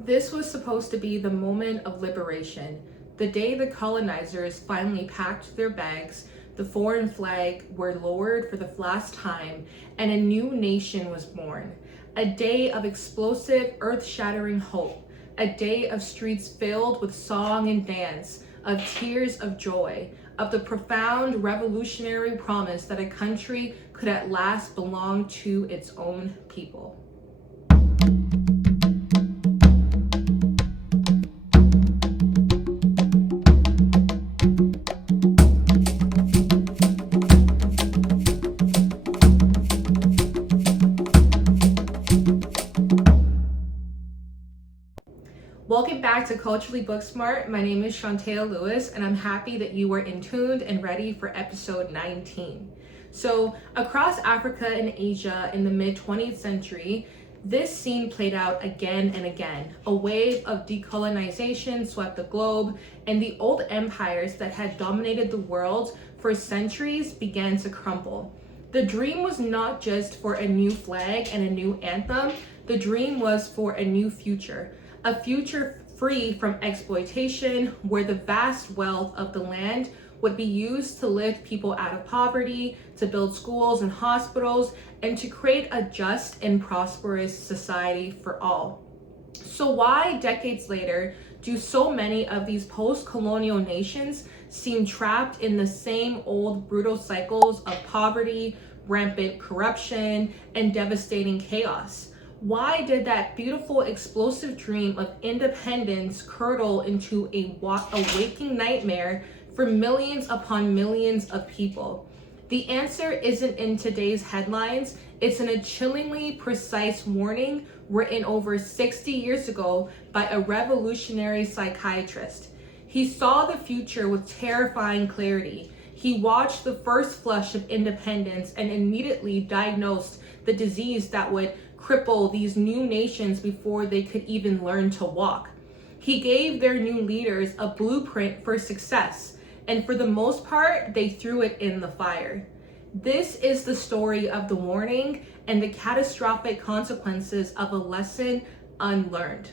This was supposed to be the moment of liberation, the day the colonizers finally packed their bags, the foreign flag were lowered for the last time, and a new nation was born. A day of explosive, earth-shattering hope, a day of streets filled with song and dance, of tears of joy, of the profound revolutionary promise that a country could at last belong to its own people. Welcome back to Culturally Booksmart. My name is Chantel Lewis, and I'm happy that you were in tuned and ready for episode 19. So, across Africa and Asia in the mid-20th century, this scene played out again and again. A wave of decolonization swept the globe, and the old empires that had dominated the world for centuries began to crumble. The dream was not just for a new flag and a new anthem, the dream was for a new future. A future free from exploitation, where the vast wealth of the land would be used to lift people out of poverty, to build schools and hospitals, and to create a just and prosperous society for all. So why, decades later, do so many of these post-colonial nations seem trapped in the same old brutal cycles of poverty, rampant corruption, and devastating chaos? Why did that beautiful, explosive dream of independence curdle into a waking nightmare for millions upon millions of people? The answer isn't in today's headlines. It's in a chillingly precise warning written over 60 years ago by a revolutionary psychiatrist. He saw the future with terrifying clarity. He watched the first flush of independence and immediately diagnosed the disease that would cripple these new nations before they could even learn to walk. He gave their new leaders a blueprint for success, and for the most part, they threw it in the fire. This is the story of the warning and the catastrophic consequences of a lesson unlearned.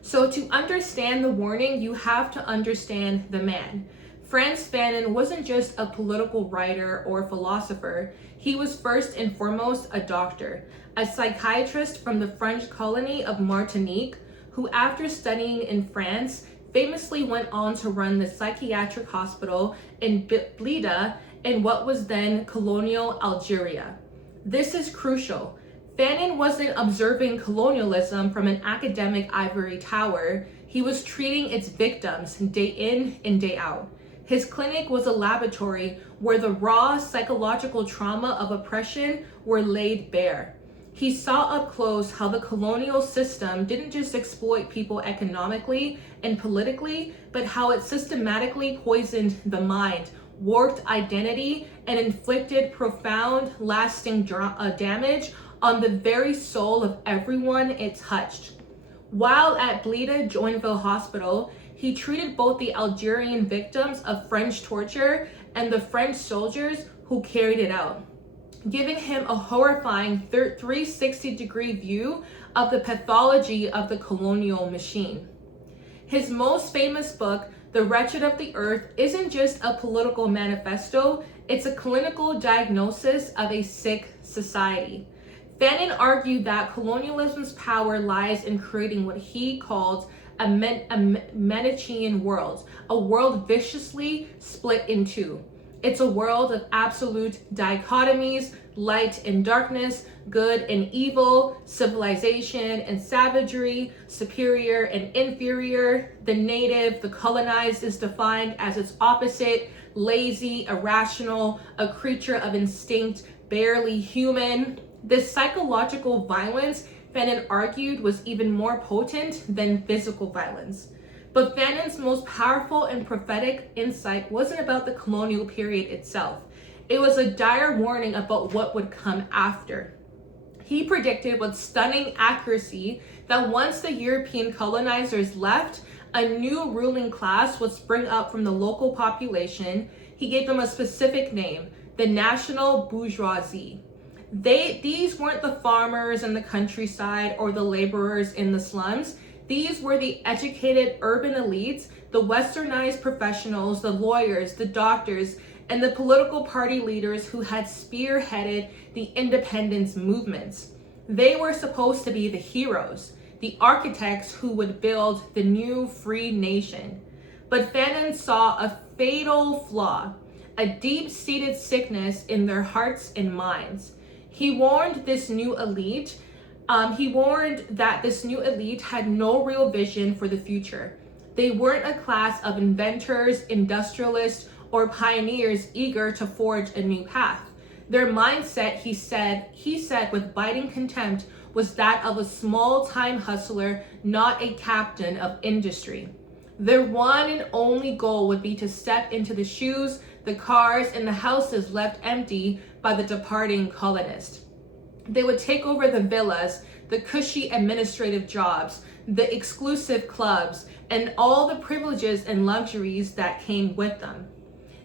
So to understand the warning, you have to understand the man. Frantz Fanon wasn't just a political writer or philosopher. He was first and foremost a doctor, a psychiatrist from the French colony of Martinique, who after studying in France, famously went on to run the psychiatric hospital in Blida in what was then colonial Algeria. This is crucial. Fanon wasn't observing colonialism from an academic ivory tower. He was treating its victims day in and day out. His clinic was a laboratory where the raw psychological trauma of oppression were laid bare. He saw up close how the colonial system didn't just exploit people economically and politically, but how it systematically poisoned the mind, warped identity, and inflicted profound, lasting damage on the very soul of everyone it touched. While at Blida Joinville Hospital, he treated both the Algerian victims of French torture and the French soldiers who carried it out, giving him a horrifying 360-degree view of the pathology of the colonial machine. His most famous book, The Wretched of the Earth, isn't just a political manifesto, it's a clinical diagnosis of a sick society. Fanon argued that colonialism's power lies in creating what he called a Manichaean world, a world viciously split in two. It's a world of absolute dichotomies, light and darkness, good and evil, civilization and savagery, superior and inferior. The native, the colonized, is defined as its opposite, lazy, irrational, a creature of instinct, barely human. This psychological violence, Fanon argued, was even more potent than physical violence. But Fanon's most powerful and prophetic insight wasn't about the colonial period itself. It was a dire warning about what would come after. He predicted with stunning accuracy that once the European colonizers left, a new ruling class would spring up from the local population. He gave them a specific name, the national bourgeoisie. These weren't the farmers in the countryside or the laborers in the slums. These were the educated urban elites, the westernized professionals, the lawyers, the doctors, and the political party leaders who had spearheaded the independence movements. They were supposed to be the heroes, the architects who would build the new free nation. But Fanon saw a fatal flaw, a deep-seated sickness in their hearts and minds. He warned that this new elite had no real vision for the future. They weren't a class of inventors, industrialists, or pioneers eager to forge a new path. Their mindset, he said with biting contempt, was that of a small-time hustler, not a captain of industry. Their one and only goal would be to step into the shoes, the cars, and the houses left empty by the departing colonist. They would take over the villas, the cushy administrative jobs, the exclusive clubs, and all the privileges and luxuries that came with them.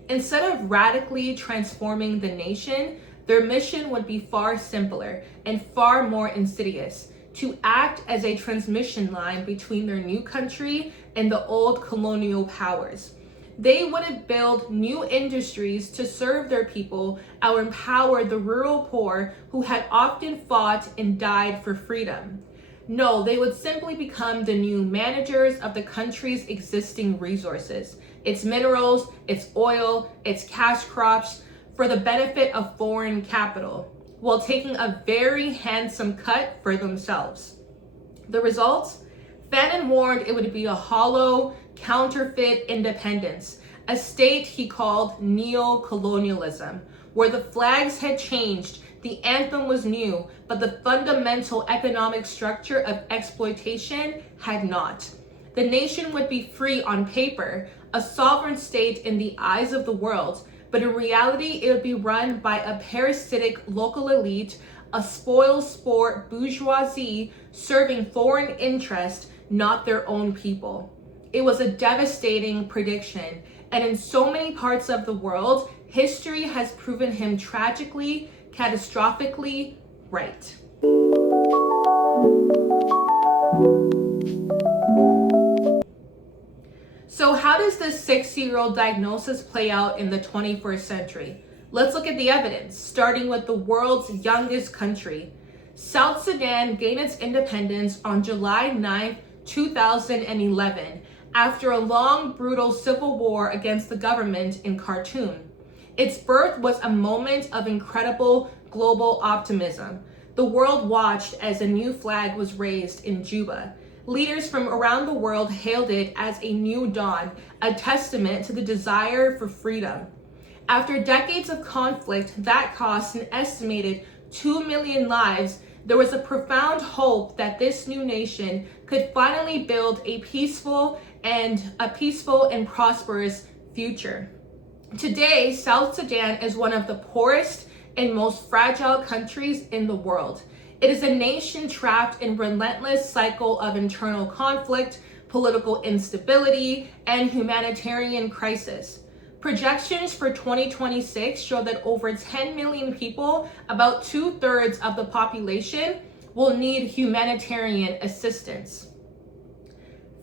Instead of radically transforming the nation, their mission would be far simpler and far more insidious: to act as a transmission line between their new country and the old colonial powers. They would build new industries to serve their people or empower the rural poor who had often fought and died for freedom. No, they would simply become the new managers of the country's existing resources, its minerals, its oil, its cash crops, for the benefit of foreign capital, while taking a very handsome cut for themselves. The results? Fanon warned it would be a hollow, counterfeit independence, a state he called neo-colonialism, where the flags had changed, the anthem was new, but the fundamental economic structure of exploitation had not. The nation would be free on paper, a sovereign state in the eyes of the world, but in reality, it would be run by a parasitic local elite, a spoil-sport bourgeoisie serving foreign interest, not their own people. It was a devastating prediction, and in so many parts of the world, history has proven him tragically, catastrophically right. So how does this 60-year-old diagnosis play out in the 21st century? Let's look at the evidence, starting with the world's youngest country. South Sudan gained its independence on July 9, 2011, after a long, brutal civil war against the government in Khartoum. Its birth was a moment of incredible global optimism. The world watched as a new flag was raised in Juba. Leaders from around the world hailed it as a new dawn, a testament to the desire for freedom. After decades of conflict that cost an estimated 2 million lives, there was a profound hope that this new nation could finally build a peaceful and prosperous future. Today, South Sudan is one of the poorest and most fragile countries in the world. It is a nation trapped in relentless cycle of internal conflict, political instability, and humanitarian crisis. Projections for 2026 show that over 10 million people, about 2/3 of the population, will need humanitarian assistance.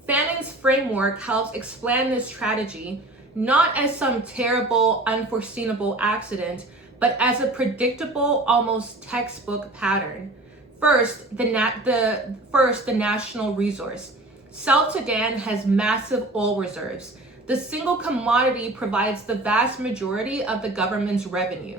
Fanon's framework helps explain this tragedy not as some terrible, unforeseeable accident, but as a predictable, almost textbook pattern. First, the national resource. South Sudan has massive oil reserves. The single commodity provides the vast majority of the government's revenue,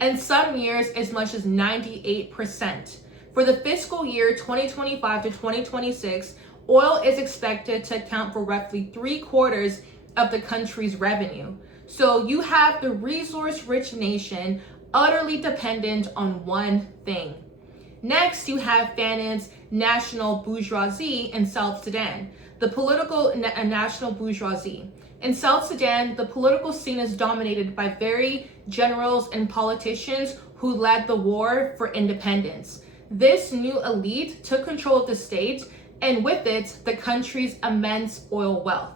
and some years as much as 98%. For the fiscal year 2025 to 2026, oil is expected to account for roughly 3/4 of the country's revenue. So you have the resource-rich nation utterly dependent on one thing. Next, you have Fanon's national bourgeoisie in South Sudan, the political national bourgeoisie. In South Sudan, the political scene is dominated by very generals and politicians who led the war for independence. This new elite took control of the state, and with it, the country's immense oil wealth.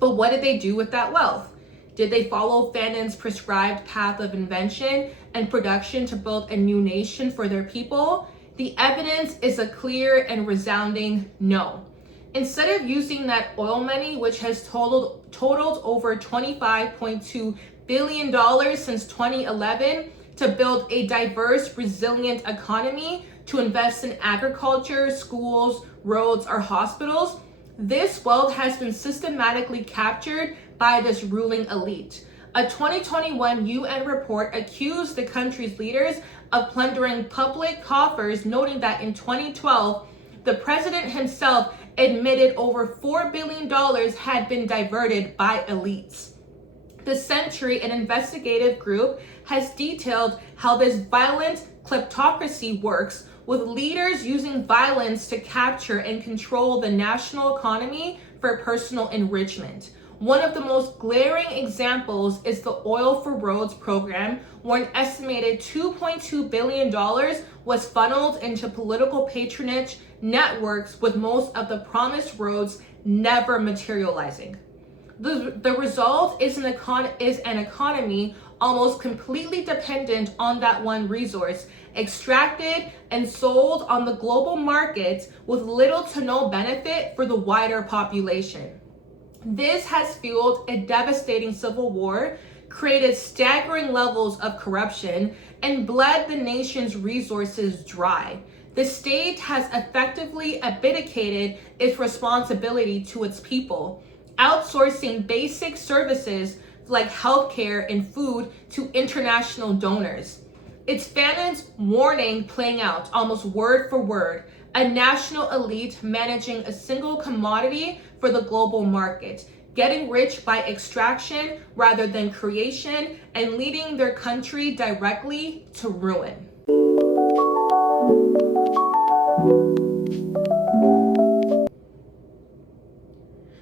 But what did they do with that wealth? Did they follow Fanon's prescribed path of invention and production to build a new nation for their people? The evidence is a clear and resounding no. Instead of using that oil money, which has totaled over $25.2 billion since 2011, to build a diverse, resilient economy, to invest in agriculture, schools, roads, or hospitals, this wealth has been systematically captured by this ruling elite. A 2021 UN report accused the country's leaders of plundering public coffers, noting that in 2012, the president himself admitted over $4 billion had been diverted by elites. The Century, an investigative group, has detailed how this violent kleptocracy works, with leaders using violence to capture and control the national economy for personal enrichment. One of the most glaring examples is the Oil for Roads program, where an estimated $2.2 billion was funneled into political patronage networks, with most of the promised roads never materializing. The result is an economy almost completely dependent on that one resource, extracted and sold on the global markets with little to no benefit for the wider population. This has fueled a devastating civil war, created staggering levels of corruption, and bled the nation's resources dry. The state has effectively abdicated its responsibility to its people, outsourcing basic services like healthcare and food to international donors. It's Fannon's warning playing out almost word for word, a national elite managing a single commodity for the global market, getting rich by extraction rather than creation, and leading their country directly to ruin.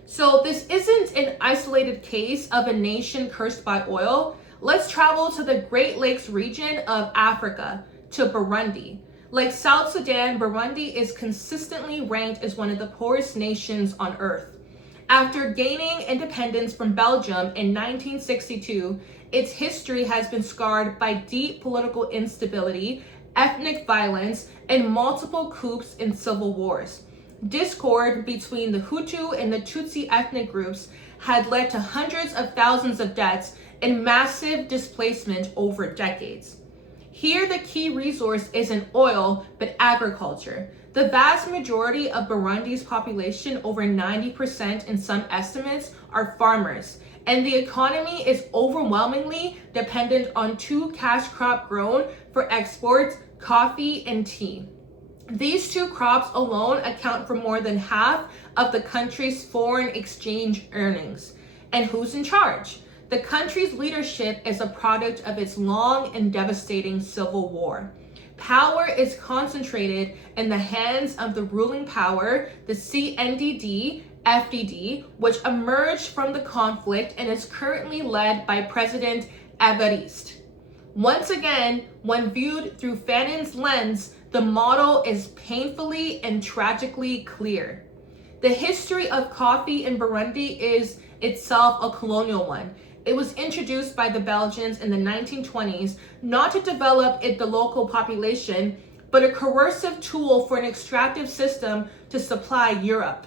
So this isn't an isolated case of a nation cursed by oil. Let's travel to the Great Lakes region of Africa, to Burundi. Like South Sudan, Burundi is consistently ranked as one of the poorest nations on earth. After gaining independence from Belgium in 1962, its history has been scarred by deep political instability, ethnic violence, and multiple coups and civil wars. Discord between the Hutu and the Tutsi ethnic groups had led to hundreds of thousands of deaths and massive displacement over decades. Here, the key resource isn't oil, but agriculture. The vast majority of Burundi's population, over 90% in some estimates, are farmers, and the economy is overwhelmingly dependent on two cash crops grown for exports: coffee and tea. These two crops alone account for more than half of the country's foreign exchange earnings. And who's in charge? The country's leadership is a product of its long and devastating civil war. Power is concentrated in the hands of the ruling power, the CNDD-FDD, which emerged from the conflict and is currently led by President Evariste. Once again, when viewed through Fannon's lens, the model is painfully and tragically clear. The history of coffee in Burundi is itself a colonial one. It was introduced by the Belgians in the 1920s, not to develop the local population, but a coercive tool for an extractive system to supply Europe.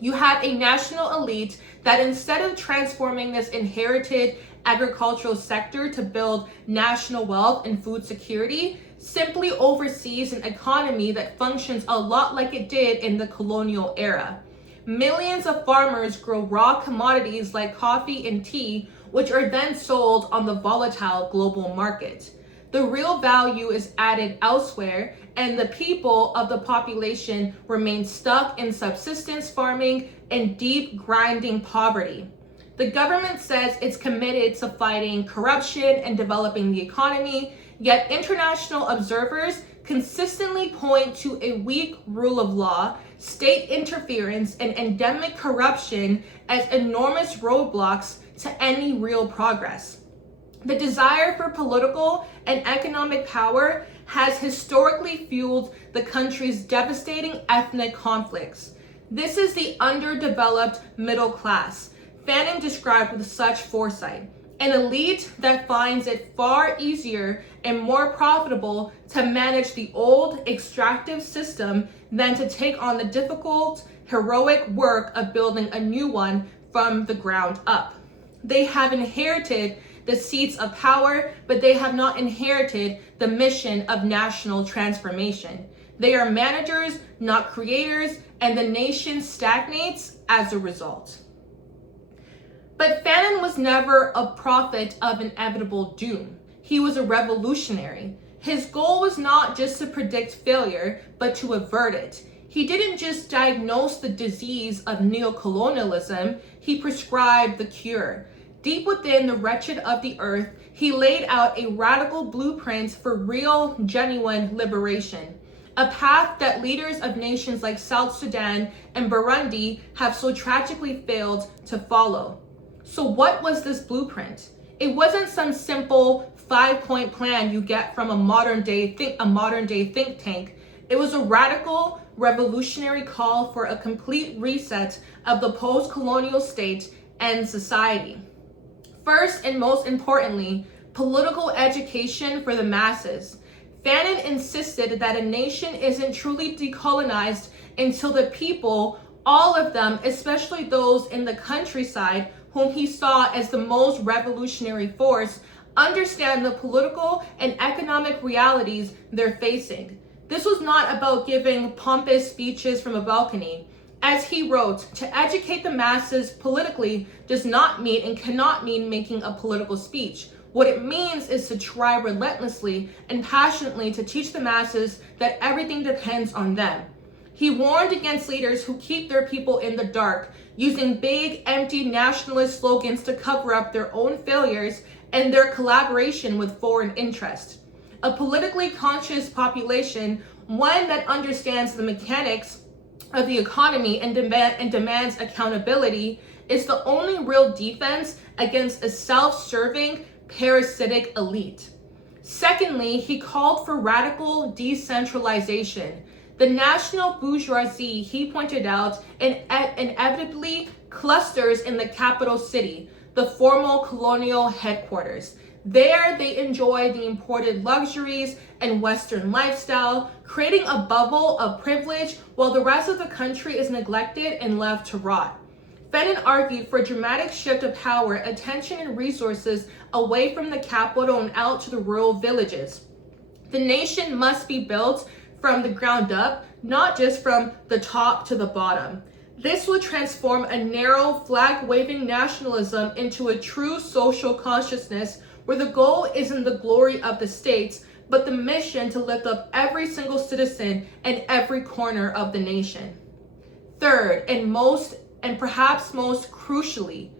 You have a national elite that, instead of transforming this inherited agricultural sector to build national wealth and food security, simply oversees an economy that functions a lot like it did in the colonial era. Millions of farmers grow raw commodities like coffee and tea, which are then sold on the volatile global market. The real value is added elsewhere, and the people of the population remain stuck in subsistence farming and deep grinding poverty. The government says it's committed to fighting corruption and developing the economy, yet international observers consistently point to a weak rule of law, state interference, and endemic corruption as enormous roadblocks to any real progress. The desire for political and economic power has historically fueled the country's devastating ethnic conflicts. This is the underdeveloped middle class, Fannon described with such foresight. an elite that finds it far easier and more profitable to manage the old extractive system than to take on the difficult, heroic work of building a new one from the ground up. They have inherited the seats of power, but they have not inherited the mission of national transformation. They are managers, not creators, and the nation stagnates as a result. But Fanon was never a prophet of inevitable doom. He was a revolutionary. His goal was not just to predict failure, but to avert it. He didn't just diagnose the disease of neocolonialism, he prescribed the cure. Deep within the wretched of the earth, he laid out a radical blueprint for real, genuine liberation. A path that leaders of nations like South Sudan and Burundi have so tragically failed to follow. So what was this blueprint? It wasn't some simple 5-point plan you get from a modern day think tank. It was a radical, revolutionary call for a complete reset of the post-colonial state and society. First and most importantly, political education for the masses. Fanon insisted that a nation isn't truly decolonized until the people, all of them, especially those in the countryside, whom he saw as the most revolutionary force, understand the political and economic realities they're facing. This was not about giving pompous speeches from a balcony. As he wrote, to educate the masses politically does not mean and cannot mean making a political speech. What it means is to try relentlessly and passionately to teach the masses that everything depends on them. He warned against leaders who keep their people in the dark, using big, empty nationalist slogans to cover up their own failures and their collaboration with foreign interests. A politically conscious population, one that understands the mechanics of the economy and demands accountability, is the only real defense against a self-serving, parasitic elite. Secondly, he called for radical decentralization. The national bourgeoisie, he pointed out, inevitably clusters in the capital city, the formal colonial headquarters. There, they enjoy the imported luxuries and Western lifestyle, creating a bubble of privilege while the rest of the country is neglected and left to rot. Fanon argued for a dramatic shift of power, attention, and resources away from the capital and out to the rural villages. The nation must be built from the ground up, not just from the top to the bottom. This will transform a narrow, flag-waving nationalism into a true social consciousness where the goal isn't the glory of the states, but the mission to lift up every single citizen in every corner of the nation. Third, and perhaps most crucially,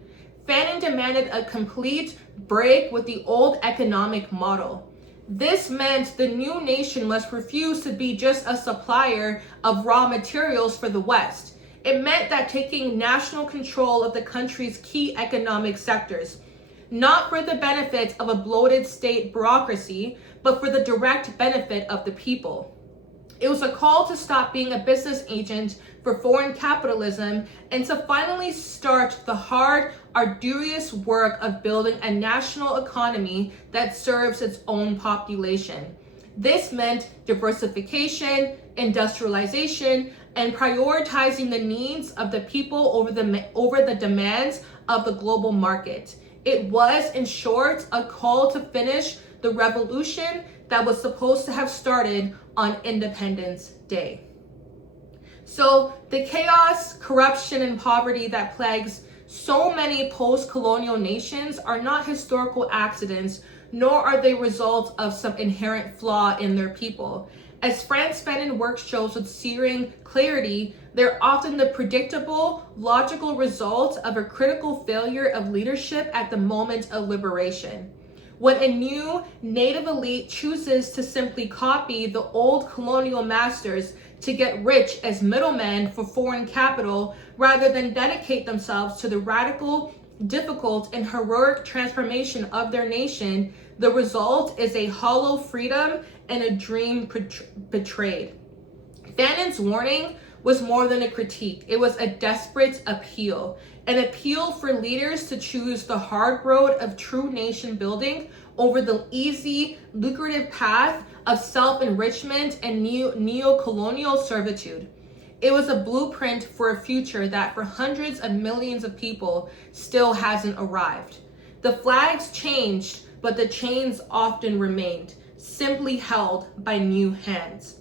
Fanon demanded a complete break with the old economic model. This meant the new nation must refuse to be just a supplier of raw materials for the West. It meant that taking national control of the country's key economic sectors, not for the benefit of a bloated state bureaucracy, but for the direct benefit of the people. It was a call to stop being a business agent for foreign capitalism and to finally start the hard, arduous work of building a national economy that serves its own population. This meant diversification, industrialization, and prioritizing the needs of the people over the demands of the global market. It was, in short, a call to finish the revolution that was supposed to have started on Independence Day. So the chaos, corruption, and poverty that plagues so many post-colonial nations are not historical accidents, nor are they results of some inherent flaw in their people. As Frantz Fanon's work shows with searing clarity, they're often the predictable, logical result of a critical failure of leadership at the moment of liberation. When a new native elite chooses to simply copy the old colonial masters to get rich as middlemen for foreign capital, rather than dedicate themselves to the radical, difficult, and heroic transformation of their nation, the result is a hollow freedom and a dream betrayed. Fanon's warning was more than a critique. It was a desperate appeal. An appeal for leaders to choose the hard road of true nation building over the easy, lucrative path of self-enrichment and neo-colonial servitude. It was a blueprint for a future that for hundreds of millions of people still hasn't arrived. The flags changed, but the chains often remained, simply held by new hands.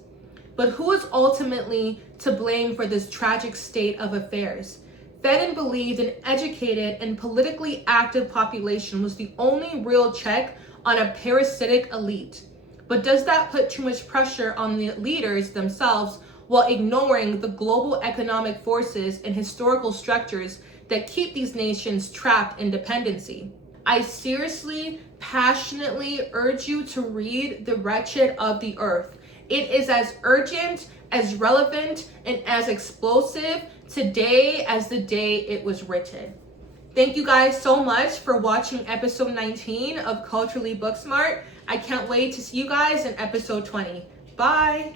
But who is ultimately to blame for this tragic state of affairs? Fed and believed an educated and politically active population was the only real check on a parasitic elite. But does that put too much pressure on the leaders themselves while ignoring the global economic forces and historical structures that keep these nations trapped in dependency? I seriously, passionately urge you to read The Wretched of the Earth. It is as urgent, as relevant, and as explosive today as the day it was written. Thank you guys so much for watching episode 19 of Culturally Booksmart. I can't wait to see you guys in episode 20. Bye!